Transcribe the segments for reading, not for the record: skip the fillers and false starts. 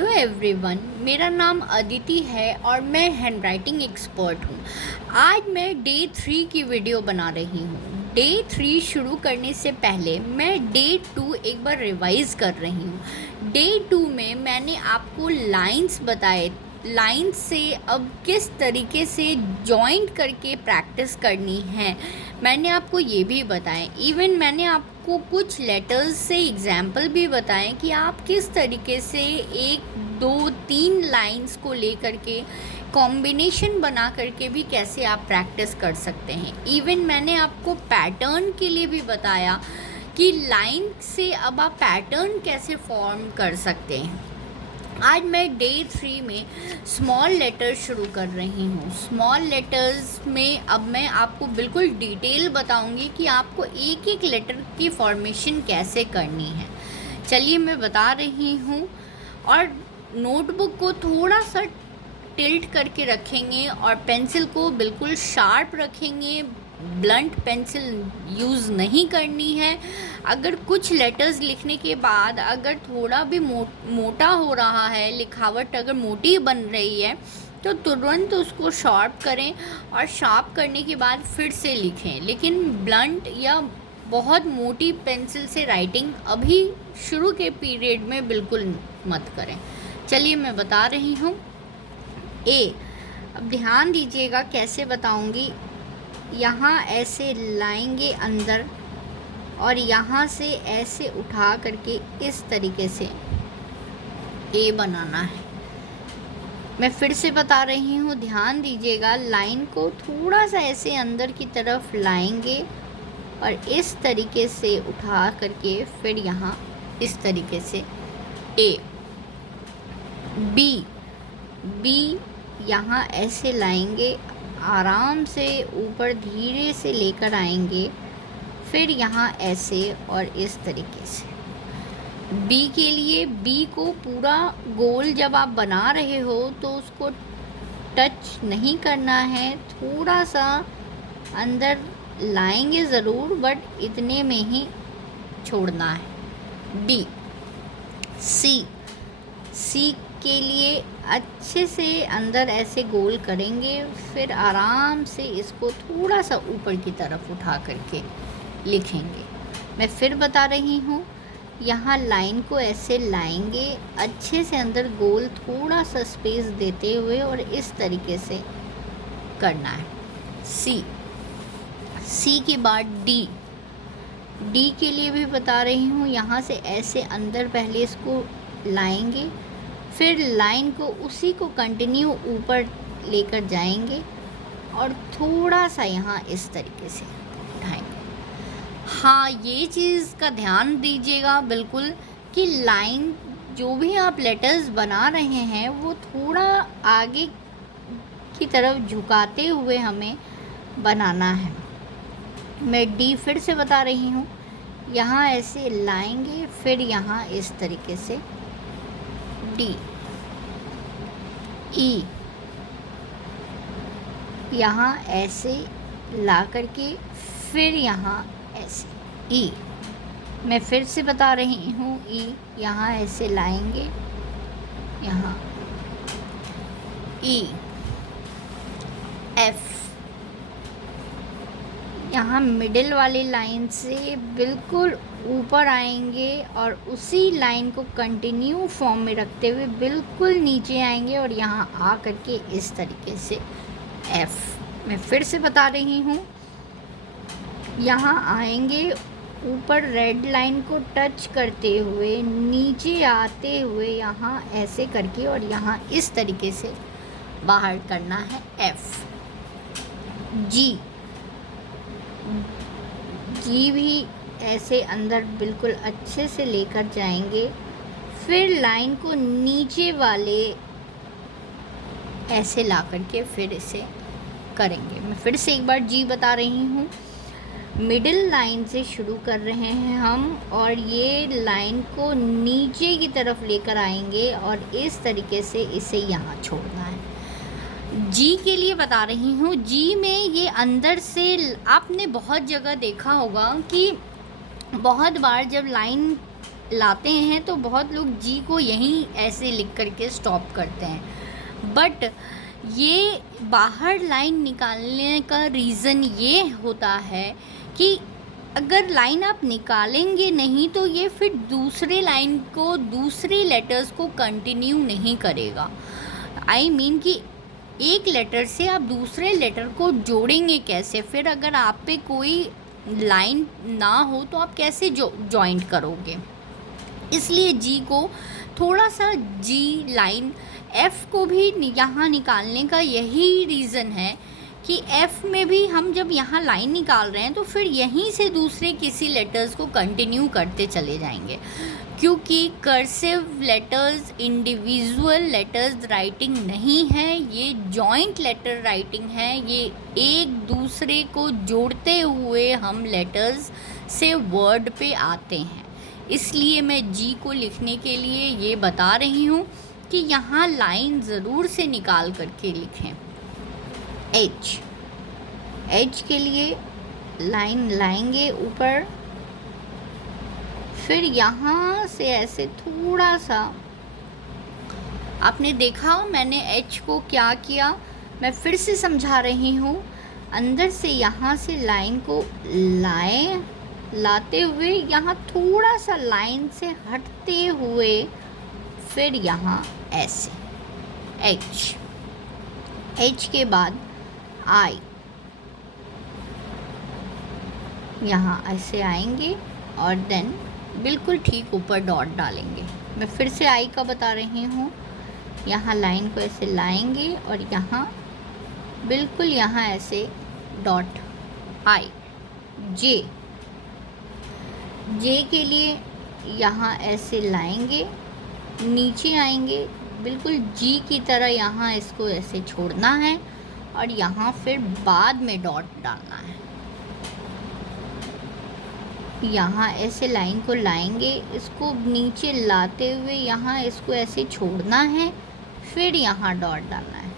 Hello everyone, मेरा नाम अदिति है और मैं हैंडराइटिंग एक्सपर्ट हूँ। आज मैं डे 3 की वीडियो बना रही हूँ। डे 3 शुरू करने से पहले मैं डे 2 एक बार रिवाइज़ कर रही हूँ। डे 2 में मैंने आपको लाइंस बताए, लाइंस से अब किस तरीके से जॉइंट करके प्रैक्टिस करनी है मैंने आपको ये भी बताएं। इवन मैंने आपको कुछ लेटर्स से एग्जाम्पल भी बताएं कि आप किस तरीके से 1, 2, 3 लाइंस को लेकर के कॉम्बिनेशन बना करके भी कैसे आप प्रैक्टिस कर सकते हैं। इवन मैंने आपको पैटर्न के लिए भी बताया कि लाइन से अब आप पैटर्न कैसे फॉर्म कर सकते हैं। आज मैं डे 3 में स्मॉल लेटर शुरू कर रही हूँ। स्मॉल लेटर्स में अब मैं आपको बिल्कुल डिटेल बताऊँगी कि आपको एक एक लेटर की फॉर्मेशन कैसे करनी है। चलिए मैं बता रही हूँ। और नोटबुक को थोड़ा सा टिल्ट करके रखेंगे और पेंसिल को बिल्कुल शार्प रखेंगे। ब्लंट पेंसिल यूज़ नहीं करनी है। अगर कुछ लेटर्स लिखने के बाद अगर थोड़ा भी मोटा हो रहा है, लिखावट अगर मोटी बन रही है तो तुरंत उसको शार्प करें और शार्प करने के बाद फिर से लिखें। लेकिन ब्लंट या बहुत मोटी पेंसिल से राइटिंग अभी शुरू के पीरियड में बिल्कुल मत करें। चलिए मैं बता रही हूँ। ए, अब ध्यान दीजिएगा कैसे बताऊँगी। यहाँ ऐसे लाएंगे अंदर और यहाँ से ऐसे उठा करके इस तरीके से ए बनाना है। मैं फिर से बता रही हूँ, ध्यान दीजिएगा। लाइन को थोड़ा सा ऐसे अंदर की तरफ लाएंगे और इस तरीके से उठा करके फिर यहाँ इस तरीके से ए। बी यहाँ ऐसे लाएंगे, आराम से ऊपर धीरे से लेकर आएंगे, फिर यहाँ ऐसे और इस तरीके से। बी के लिए बी को पूरा गोल जब आप बना रहे हो तो उसको टच नहीं करना है, थोड़ा सा अंदर लाएंगे ज़रूर बट इतने में ही छोड़ना है। बी। सी के लिए अच्छे से अंदर ऐसे गोल करेंगे, फिर आराम से इसको थोड़ा सा ऊपर की तरफ उठा करके लिखेंगे। मैं फिर बता रही हूँ, यहाँ लाइन को ऐसे लाएंगे, अच्छे से अंदर गोल थोड़ा सा स्पेस देते हुए और इस तरीके से करना है। सी के बाद डी के लिए भी बता रही हूँ। यहाँ से ऐसे अंदर पहले इसको लाएंगे, फिर लाइन को उसी को कंटिन्यू ऊपर लेकर जाएंगे और थोड़ा सा यहाँ इस तरीके से उठाएंगे। हाँ, ये चीज़ का ध्यान दीजिएगा बिल्कुल कि लाइन जो भी आप लेटर्स बना रहे हैं वो थोड़ा आगे की तरफ झुकाते हुए हमें बनाना है। मैं डी फिर से बता रही हूँ। यहाँ ऐसे लाएंगे, फिर यहाँ इस तरीके से डी। ई, यहाँ ऐसे ला करके फिर यहाँ ऐसे ई। मैं फिर से बता रही हूँ, ई यहाँ ऐसे लाएंगे, यहाँ ई। एफ, यहाँ मिडिल वाली लाइन से बिल्कुल ऊपर आएंगे और उसी लाइन को कंटिन्यू फॉर्म में रखते हुए बिल्कुल नीचे आएंगे और यहाँ आ करके इस तरीके से एफ। मैं फिर से बता रही हूँ, यहाँ आएंगे, ऊपर रेड लाइन को टच करते हुए नीचे आते हुए यहाँ ऐसे करके और यहाँ इस तरीके से बाहर करना है एफ। जी भी ऐसे अंदर बिल्कुल अच्छे से लेकर जाएंगे, फिर लाइन को नीचे वाले ऐसे ला करके फिर इसे करेंगे। मैं फिर से एक बार जी बता रही हूँ। मिडिल लाइन से शुरू कर रहे हैं हम और ये लाइन को नीचे की तरफ लेकर आएंगे और इस तरीके से इसे यहाँ छोड़ना है। जी के लिए बता रही हूँ। जी में ये अंदर से आपने बहुत जगह देखा होगा कि बहुत बार जब लाइन लाते हैं तो बहुत लोग जी को यहीं ऐसे लिख करके स्टॉप करते हैं, बट ये बाहर लाइन निकालने का रीज़न ये होता है कि अगर लाइन आप निकालेंगे नहीं तो ये फिर दूसरे लाइन को, दूसरे लेटर्स को कंटिन्यू नहीं करेगा। आई मीन कि एक लेटर से आप दूसरे लेटर को जोड़ेंगे कैसे? फिर अगर आप पे कोई लाइन ना हो तो आप कैसे जॉइंट करोगे? इसलिए जी को थोड़ा सा जी लाइन, एफ़ को भी यहाँ निकालने का यही रीज़न है कि एफ़ में भी हम जब यहाँ लाइन निकाल रहे हैं तो फिर यहीं से दूसरे किसी लेटर्स को कंटिन्यू करते चले जाएंगे, क्योंकि cursive letters individual letters writing नहीं है, ये जॉइंट लेटर राइटिंग है। ये एक दूसरे को जोड़ते हुए हम लेटर्स से वर्ड पे आते हैं। इसलिए मैं जी को लिखने के लिए ये बता रही हूँ कि यहाँ लाइन ज़रूर से निकाल करके लिखें। एच, एच के लिए लाइन लाएंगे ऊपर, फिर यहाँ से ऐसे थोड़ा सा, आपने देखा मैंने एच को क्या किया, मैं फिर से समझा रही हूँ। अंदर से यहाँ से लाइन को लाते हुए यहाँ थोड़ा सा लाइन से हटते हुए फिर यहाँ ऐसे एच, एच के बाद आई, यहाँ ऐसे आएंगे और देन बिल्कुल ठीक ऊपर डॉट डालेंगे। मैं फिर से आई का बता रही हूँ, यहाँ लाइन को ऐसे लाएंगे और यहाँ बिल्कुल यहाँ ऐसे डॉट। आई, जे, जे के लिए यहाँ ऐसे लाएंगे, नीचे आएंगे, बिल्कुल जी की तरह यहाँ इसको ऐसे छोड़ना है और यहाँ फिर बाद में डॉट डालना है। यहाँ ऐसे लाइन को लाएंगे, इसको नीचे लाते हुए यहाँ इसको ऐसे छोड़ना है, फिर यहाँ डॉट डालना है।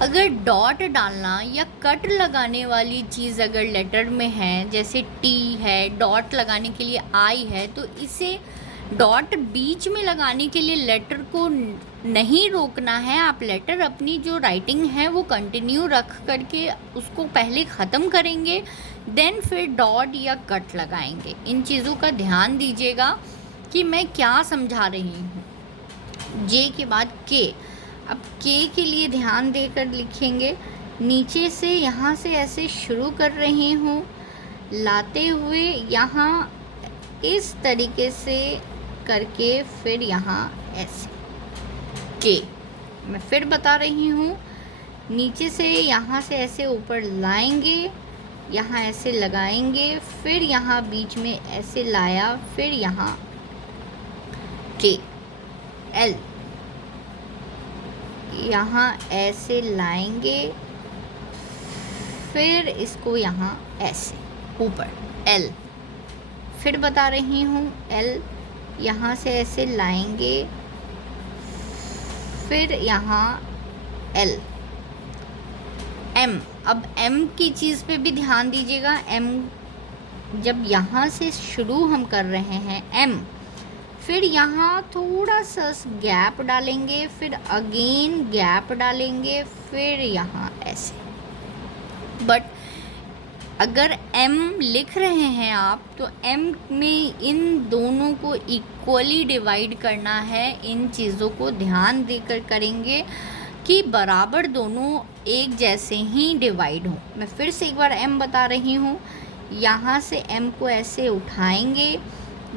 अगर डॉट डालना या कट लगाने वाली चीज़ अगर लेटर में है, जैसे टी है, डॉट लगाने के लिए आई है, तो इसे डॉट बीच में लगाने के लिए लेटर को नहीं रोकना है। आप लेटर अपनी जो राइटिंग है वो कंटिन्यू रख करके उसको पहले ख़त्म करेंगे, देन फिर डॉट या कट लगाएंगे। इन चीज़ों का ध्यान दीजिएगा कि मैं क्या समझा रही हूँ। जे के बाद के, अब के के लिए ध्यान देकर लिखेंगे। नीचे से यहाँ से ऐसे शुरू कर रही हूँ, लाते हुए यहाँ इस तरीके से करके फिर यहाँ ऐसे के। मैं फिर बता रही हूँ, नीचे से यहाँ से ऐसे ऊपर लाएंगे, यहाँ ऐसे लगाएंगे, फिर यहाँ बीच में ऐसे लाया, फिर यहाँ के, एल, यहाँ ऐसे लाएंगे, फिर इसको यहाँ ऐसे ऊपर एल। फिर बता रही हूँ, एल यहाँ से ऐसे लाएंगे, फिर यहाँ एल। एम, अब एम की चीज़ पे भी ध्यान दीजिएगा। एम जब यहाँ से शुरू हम कर रहे हैं एम, फिर यहाँ थोड़ा सा गैप डालेंगे, फिर अगेन गैप डालेंगे, फिर यहाँ ऐसे। बट अगर एम लिख रहे हैं आप तो एम में इन दोनों को इक्वली डिवाइड करना है। इन चीज़ों को ध्यान देकर करेंगे कि बराबर दोनों एक जैसे ही डिवाइड हों। मैं फिर से एक बार एम बता रही हूँ। यहाँ से एम को ऐसे उठाएंगे,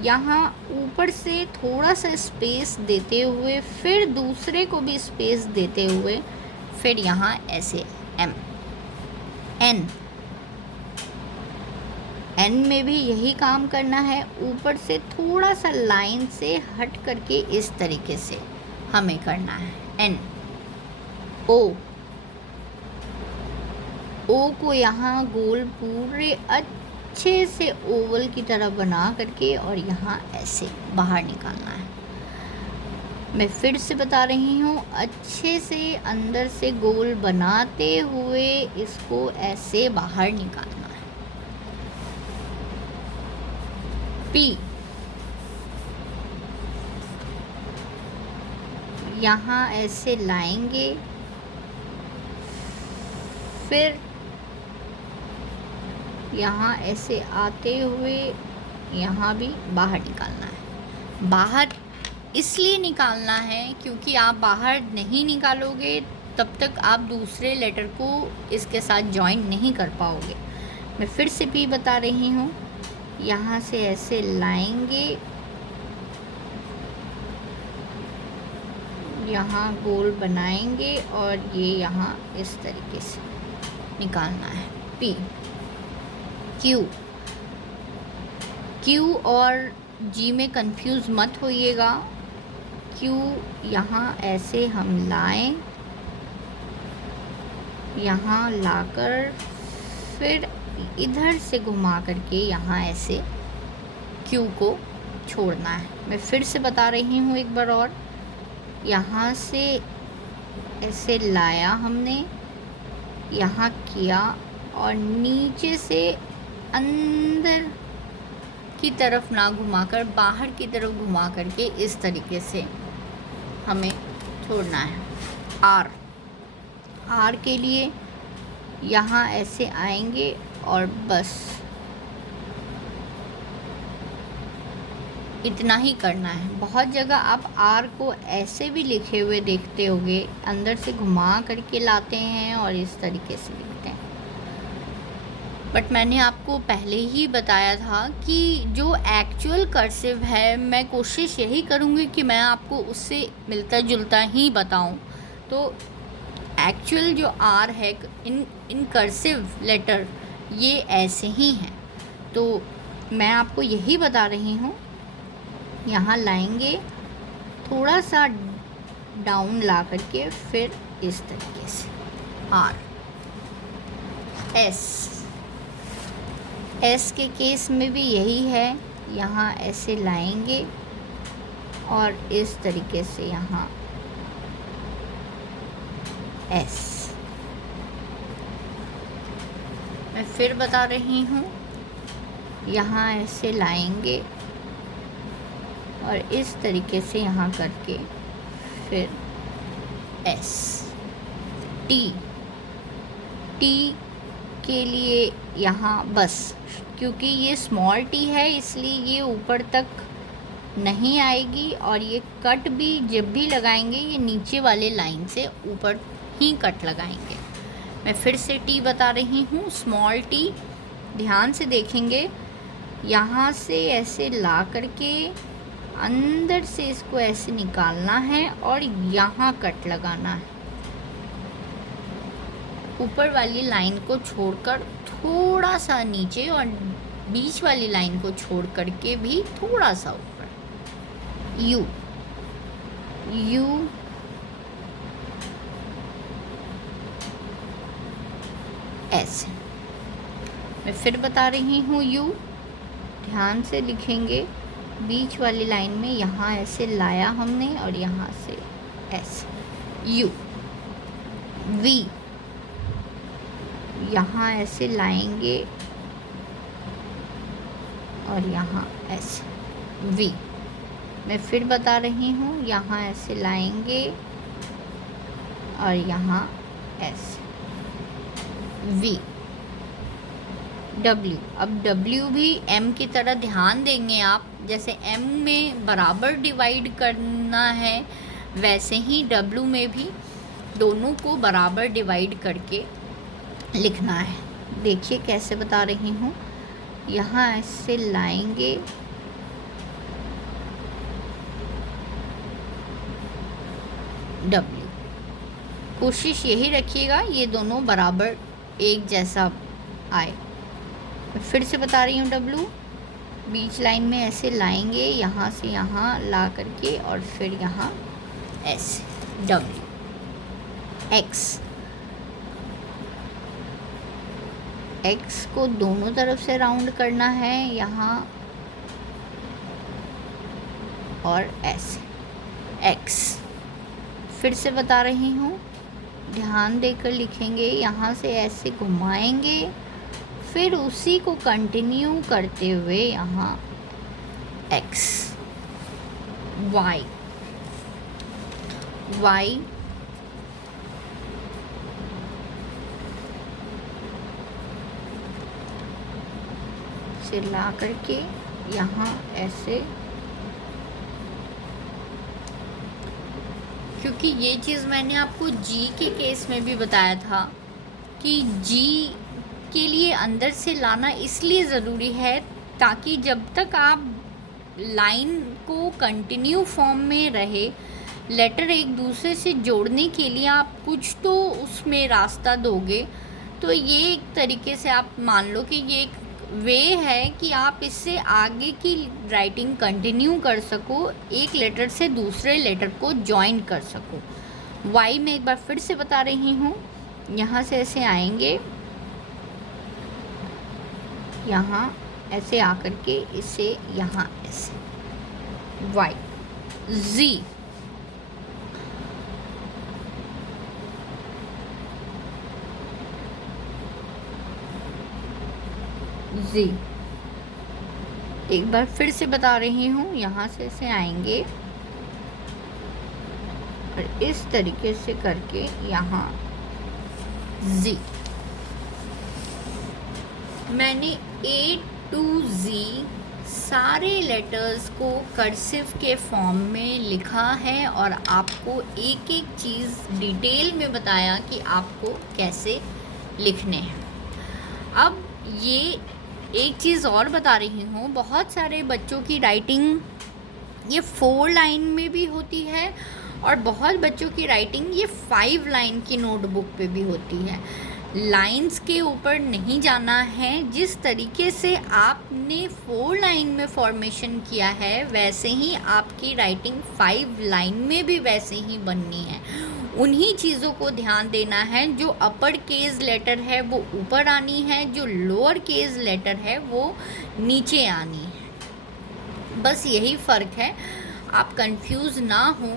यहाँ ऊपर से थोड़ा सा स्पेस देते हुए, फिर दूसरे को भी स्पेस देते हुए, फिर यहाँ ऐसे एम। एन, एन में भी यही काम करना है। ऊपर से थोड़ा सा लाइन से हट करके इस तरीके से हमें करना है। एन। ओ, ओ को यहाँ गोल पूरे अच्छे से ओवल की तरह बना करके और यहाँ ऐसे बाहर निकालना है। मैं फिर से बता रही हूँ, अच्छे से अंदर से गोल बनाते हुए इसको ऐसे बाहर निकालना है। पी, यहाँ ऐसे लाएंगे, फिर यहाँ ऐसे आते हुए यहाँ भी बाहर निकालना है। बाहर इसलिए निकालना है क्योंकि आप बाहर नहीं निकालोगे तब तक आप दूसरे लेटर को इसके साथ जॉइन नहीं कर पाओगे। मैं फिर से पी बता रही हूँ। यहाँ से ऐसे लाएंगे, यहाँ गोल बनाएंगे और ये यहाँ इस तरीके से निकालना है। पी, क्यू और जी में कंफ्यूज मत होइएगा। क्यू यहाँ ऐसे हम लाएं, यहाँ लाकर फिर इधर से घुमा करके यहाँ ऐसे क्यू को छोड़ना है। मैं फिर से बता रही हूँ एक बार और। यहाँ से ऐसे लाया हमने, यहाँ किया और नीचे से अंदर की तरफ ना घुमाकर बाहर की तरफ घुमा करके इस तरीके से हमें छोड़ना है। आर के लिए यहाँ ऐसे आएंगे और बस इतना ही करना है। बहुत जगह आप आर को ऐसे भी लिखे हुए देखते होंगे, अंदर से घुमा करके लाते हैं और इस तरीके से लिखते हैं। बट मैंने आपको पहले ही बताया था कि जो एक्चुअल कर्सिव है, मैं कोशिश यही करूँगी कि मैं आपको उससे मिलता जुलता ही बताऊँ। तो एक्चुअल जो आर है इन कर्सिव लेटर ये ऐसे ही हैं। तो मैं आपको यही बता रही हूँ। यहाँ लाएंगे, थोड़ा सा डाउन ला करके फिर इस तरीके से आर। एस के केस में भी यही है। यहाँ ऐसे लाएंगे और इस तरीके से यहाँ एस। मैं फिर बता रही हूँ, यहाँ ऐसे लाएंगे और इस तरीके से यहाँ करके फिर एस। टी के लिए यहाँ बस, क्योंकि ये स्मॉल टी है इसलिए ये ऊपर तक नहीं आएगी और ये कट भी जब भी लगाएंगे ये नीचे वाले लाइन से ऊपर ही कट लगाएंगे। मैं फिर से टी बता रही हूँ, स्मॉल टी। ध्यान से देखेंगे, यहाँ से ऐसे ला करके अंदर से इसको ऐसे निकालना है और यहाँ कट लगाना है। ऊपर वाली लाइन को छोड़कर थोड़ा सा नीचे और बीच वाली लाइन को छोड़ करके भी थोड़ा सा ऊपर। यू ऐसे। मैं फिर बता रही हूँ, यू ध्यान से लिखेंगे, बीच वाली लाइन में यहाँ ऐसे लाया हमने और यहाँ से ऐसे। यू। वी, यहाँ ऐसे लाएंगे और यहाँ ऐसे। वी। मैं फिर बता रही हूँ, यहाँ ऐसे लाएंगे और यहाँ ऐसे। वी। डब्ल्यू। अब डब्ल्यू भी एम की तरह ध्यान देंगे आप। जैसे एम में बराबर डिवाइड करना है वैसे ही डब्ल्यू में भी दोनों को बराबर डिवाइड करके लिखना है। देखिए कैसे बता रही हूँ, यहाँ ऐसे लाएंगे डब्ल्यू। कोशिश यही रखिएगा ये दोनों बराबर एक जैसा आए। फिर से बता रही हूँ, डब्ल्यू बीच लाइन में ऐसे लाएंगे, यहाँ से यहाँ ला करके और फिर यहाँ ऐसे। डब्ल्यू। एक्स को दोनों तरफ से राउंड करना है, यहाँ और ऐसे। एक्स। फिर से बता रही हूँ, ध्यान देकर लिखेंगे, यहाँ से ऐसे घुमाएंगे, फिर उसी को कंटिन्यू करते हुए यहाँ एक्स। वाई। वाई, से ला करके यहाँ ऐसे, क्योंकि ये चीज़ मैंने आपको जी के केस में भी बताया था कि जी के लिए अंदर से लाना इसलिए ज़रूरी है ताकि जब तक आप लाइन को कंटिन्यू फॉर्म में रहे, लेटर एक दूसरे से जोड़ने के लिए आप कुछ तो उसमें रास्ता दोगे। तो ये एक तरीके से आप मान लो कि ये एक वे है कि आप इससे आगे की राइटिंग कंटिन्यू कर सको, एक लेटर से दूसरे लेटर को जॉइन कर सको। वाई मैं एक बार फिर से बता रही हूँ, यहाँ से ऐसे आएंगे, यहाँ ऐसे आकर के इसे यहाँ ऐसे, वाई, जी, जी, एक बार फिर से बता रही हूँ, यहाँ से ऐसे आएंगे और इस तरीके से करके यहाँ जी। मैंने A to Z सारे लेटर्स को कर्सिव के फॉर्म में लिखा है और आपको एक एक चीज़ डिटेल में बताया कि आपको कैसे लिखने हैं। अब ये एक चीज़ और बता रही हूँ, बहुत सारे बच्चों की राइटिंग ये 4 लाइन में भी होती है और बहुत बच्चों की राइटिंग ये 5 लाइन की नोटबुक पे भी होती है। लाइंस के ऊपर नहीं जाना है, जिस तरीके से आपने 4 लाइन में फॉर्मेशन किया है वैसे ही आपकी राइटिंग 5 लाइन में भी वैसे ही बननी है। उन्हीं चीज़ों को ध्यान देना है, जो अपर केस लेटर है वो ऊपर आनी है, जो लोअर केस लेटर है वो नीचे आनी है। बस यही फ़र्क है, आप कंफ्यूज ना हो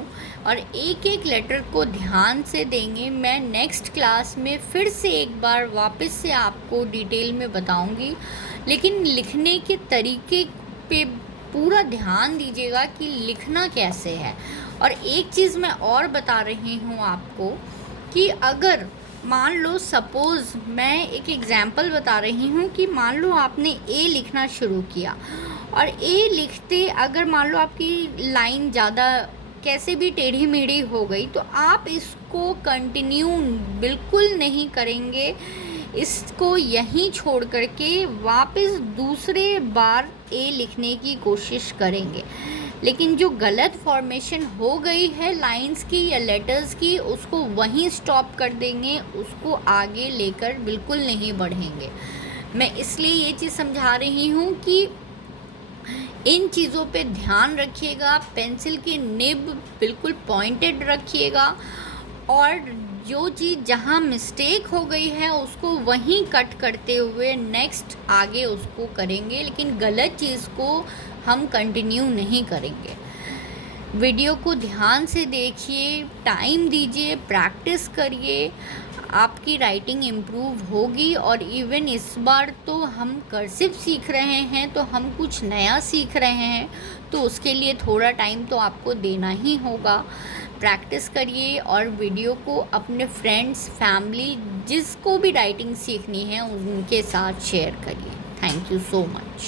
और एक एक लेटर को ध्यान से देंगे। मैं नेक्स्ट क्लास में फिर से एक बार वापस से आपको डिटेल में बताऊंगी, लेकिन लिखने के तरीके पे पूरा ध्यान दीजिएगा कि लिखना कैसे है। और एक चीज़ मैं और बता रही हूँ आपको कि अगर मान लो सपोज़ मैं एक एग्ज़ाम्पल बता रही हूँ कि मान लो आपने ए लिखना शुरू किया और ए लिखते अगर मान लो आपकी लाइन ज़्यादा कैसे भी टेढ़ी मेढ़ी हो गई तो आप इसको कंटिन्यू बिल्कुल नहीं करेंगे, इसको यहीं छोड़ करके वापस दूसरे बार ए लिखने की कोशिश करेंगे। लेकिन जो गलत फॉर्मेशन हो गई है लाइंस की या लेटर्स की, उसको वहीं स्टॉप कर देंगे, उसको आगे लेकर बिल्कुल नहीं बढ़ेंगे। मैं इसलिए ये चीज़ समझा रही हूँ कि इन चीज़ों पे ध्यान रखिएगा, पेंसिल की निब बिल्कुल पॉइंटेड रखिएगा और जो चीज़ जहाँ मिस्टेक हो गई है उसको वहीं कट करते हुए नेक्स्ट आगे उसको करेंगे, लेकिन गलत चीज़ को हम कंटिन्यू नहीं करेंगे। वीडियो को ध्यान से देखिए, टाइम दीजिए, प्रैक्टिस करिए, आपकी राइटिंग इम्प्रूव होगी। और इवन इस बार तो हम कर्सिव सीख रहे हैं, तो हम कुछ नया सीख रहे हैं, तो उसके लिए थोड़ा टाइम तो आपको देना ही होगा। प्रैक्टिस करिए और वीडियो को अपने फ्रेंड्स, फैमिली, जिसको भी राइटिंग सीखनी है उनके साथ शेयर करिए। Thank you so much.